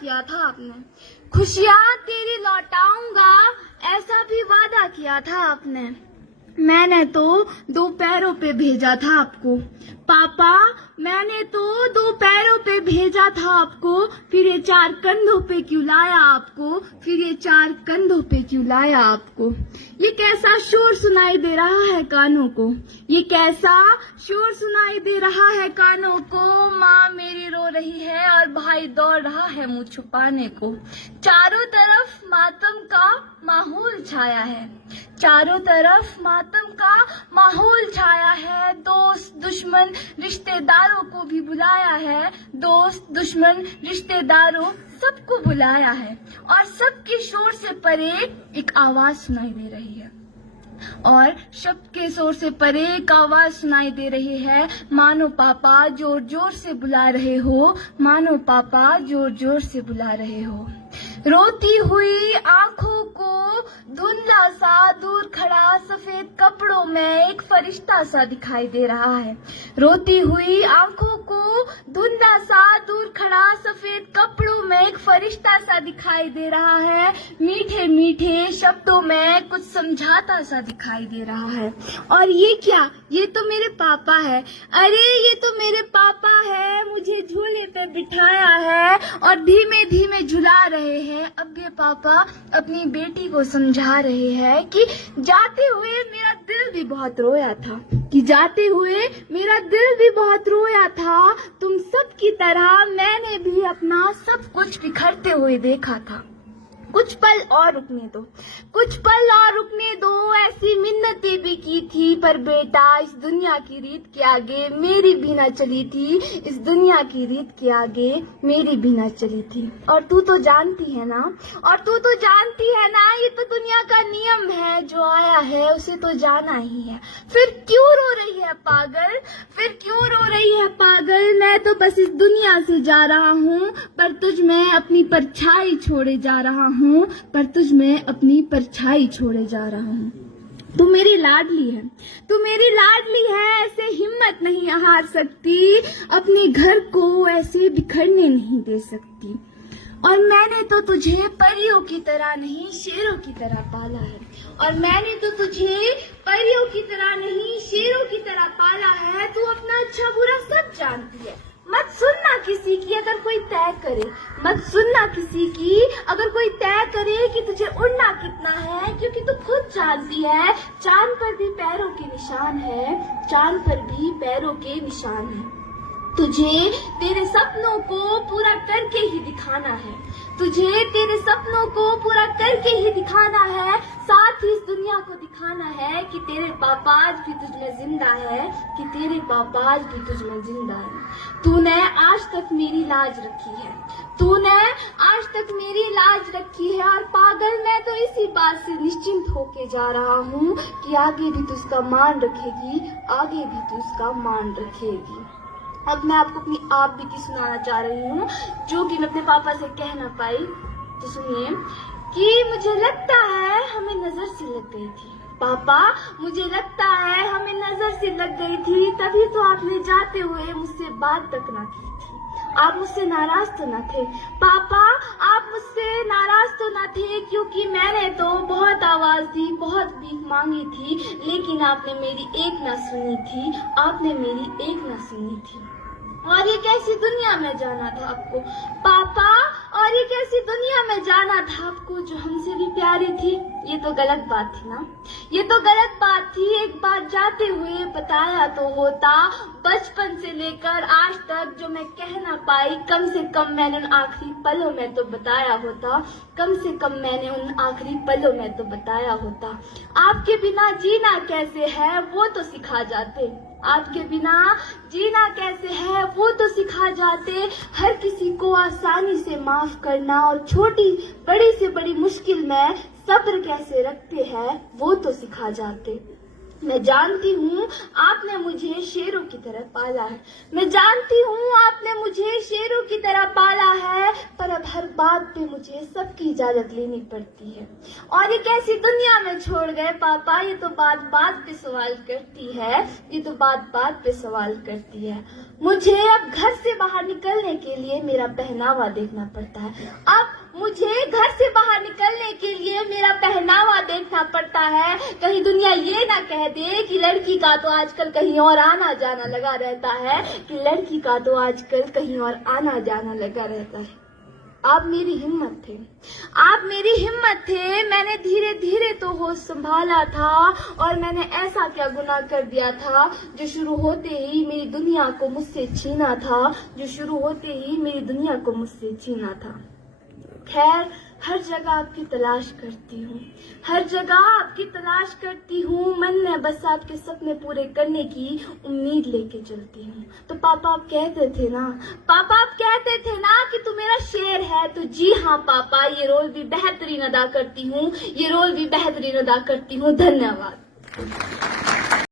किया था आपने, खुशियाँ तेरी लौटाऊंगा ऐसा भी वादा किया था आपने। मैंने तो 2 पैरों पे भेजा था आपको पापा, मैंने तो 2 पैरों पे भेजा था आपको, फिर ये 4 कंधों पे क्यों लाया आपको, फिर ये 4 कंधों पे क्यों लाया आपको। ये कैसा शोर सुनाई दे रहा है कानों को, ये कैसा शोर सुनाई दे रहा है कानों को। माँ मेरी रो रही है और भाई दौड़ रहा है मुँह छुपाने को। चारों तरफ मातम का माहौल छाया है, चारों तरफ मातम का माहौल छाया है। दोस्त दुश्मन रिश्तेदारों को भी बुलाया है, दोस्त दुश्मन रिश्तेदारों सबको बुलाया है। और सबके शोर से परे एक आवाज सुनाई दे रही है, और शब्द के शोर से परे एक आवाज सुनाई दे रही है। मानो पापा जोर जोर से बुला रहे हो, मानो पापा जोर जोर से बुला रहे हो। रोती हुई आंखों को धुंधला सा दूर खड़ा सफेद कपड़ों में एक फरिश्ता सा दिखाई दे रहा है। रोती हुई आंखों को धुंधला सा दूर खड़ा सफेद कपड़ों में एक फरिश्ता सा दिखाई दे रहा है। मीठे मीठे शब्दों में कुछ समझाता सा दिखाई दे रहा है। और ये क्या, ये तो मेरे पापा है, अरे ये तो मेरे पापा है, मुझे झूले पे बिठाया है और धीमे धीमे झुला रहे हैं। अब ये पापा अपनी बेटी को समझा रहे हैं कि जाते हुए मेरा दिल भी बहुत रोया था, कि जाते हुए मेरा दिल भी बहुत रोया था। तुम सब की तरह मैंने भी अपना सब कुछ बिखरते हुए देखा था। कुछ पल और रुकने दो, कुछ पल और रुकने दो, ऐसी मिन्नतें भी की थी, पर बेटा इस दुनिया की रीत के आगे मेरी भी ना चली थी, इस दुनिया की रीत के आगे मेरी भी ना चली थी। और तू तो जानती है ना, और तू तो जानती है ना, ये तो दुनिया का नियम है, जो आया है उसे तो जाना ही है। फिर क्यों रो रही है पागल, फिर क्यों रो रही है पागल, मैं तो बस इस दुनिया से जा रहा हूँ, पर तुझ में अपनी परछाई छोड़े जा रहा हूँ, पर तुझ में अपनी परछाई छोड़े जा रहा हूँ। तू मेरी लाडली है, तू मेरी लाडली है, ऐसे हिम्मत नहीं हार सकती, अपने घर को ऐसे बिखरने नहीं दे सकती। और मैंने तो तुझे परियों की तरह नहीं शेरों की तरह पाला है, और मैंने तो तुझे परियों की तरह नहीं शेरों की तरह पाला है। तू अपना अच्छा बुरा सब जानती है, मत सुनना किसी की अगर कोई तय करे, मत सुनना किसी की अगर कोई तय करे कि तुझे उड़ना कितना है, क्योंकि तू खुद जानती है चांद पर भी पैरों के निशान है, चांद पर भी पैरों के निशान है। तुझे तेरे सपनों को पूरा करके ही दिखाना है, तुझे तेरे सपनों को पूरा करके ही दिखाना है, साथ ही इस दुनिया को दिखाना है कि तेरे पापा आज भी तुझ में जिंदा है, कि तेरे पापा आज भी तुझ में जिंदा है। तूने आज तक मेरी लाज रखी है, तूने आज तक मेरी लाज रखी है, और पागल मैं तो इसी बात से निश्चिंत होके जा रहा हूँ कि आगे भी तू इसका मान रखेगी, आगे भी तू इसका मान रखेगी। अब मैं आपको अपनी आप बीती सुनाना चाह रही हूँ, जो कि मैं अपने पापा से कह ना पाई। तो सुनिए कि मुझे लगता है हमें नजर सी लग गई थी, पापा मुझे लगता है हमें नजर सी लग गई थी, तभी तो आपने जाते हुए मुझसे बात तक ना की थी। आप मुझसे नाराज तो न थे पापा, आप मुझसे नाराज तो न थे, क्योंकि मैंने तो बहुत आवाज दी, बहुत भीख मांगी थी, लेकिन आपने मेरी एक ना सुनी थी, आपने मेरी एक ना सुनी थी। और ये कैसी दुनिया में जाना था आपको पापा, और ये कैसी दुनिया में जाना था आपको जो हमसे भी प्यारी थी। ये तो गलत बात थी ना, ये तो गलत बात थी। एक बार जाते हुए बताया तो होता, बचपन से लेकर आज तक जो मैं कह ना पाई, कम से कम मैंने उन आखिरी पलों में तो बताया होता, कम से कम मैंने उन आखिरी पलों में तो बताया होता। आपके बिना जीना कैसे है वो तो सिखा जाते, आपके बिना जीना कैसे है वो तो सिखा जाते। हर किसी को आसानी से माफ करना और छोटी बड़ी से बड़ी मुश्किल में सब्र कैसे रखते हैं वो तो सिखा जाते। मैं जानती हूँ आपने मुझे शेरों की तरह पाला है, मैं जानती हूँ आपने मुझे शेरों की तरह पाला है, पर और अब हर बात पे मुझे सबकी इजाजत लेनी पड़ती है। और ये कैसी दुनिया में छोड़ गए पापा, ये तो बात बात पे सवाल करती है, ये तो बात बात पे सवाल करती है। मुझे अब घर से बाहर निकलने के लिए मेरा पहनावा देखना पड़ता है। अब मुझे घर से बाहर निकलने के लिए मेरा पहनावा देखना पड़ता है। कहीं दुनिया ये ना कह दे कि लड़की का तो आजकल कहीं और आना जाना लगा रहता है, कि लड़की का तो आजकल कहीं और आना जाना लगा रहता है। आप मेरी हिम्मत थे, आप मेरी हिम्मत थे। मैंने धीरे धीरे तो होश संभाला था, और मैंने ऐसा क्या गुनाह कर दिया था जो शुरू होते ही मेरी दुनिया को मुझसे छीना था, जो शुरू होते ही मेरी दुनिया को मुझसे छीना था। खैर, हर जगह आपकी तलाश करती हूँ, हर जगह आपकी तलाश करती हूँ। मन में बस आपके सपने पूरे करने की उम्मीद लेके चलती हूँ। तो पापा आप कहते थे ना, पापा आप कहते थे ना कि तू मेरा शेर है। तो जी हाँ पापा, ये रोल भी बेहतरीन अदा करती हूँ, ये रोल भी बेहतरीन अदा करती हूँ। धन्यवाद।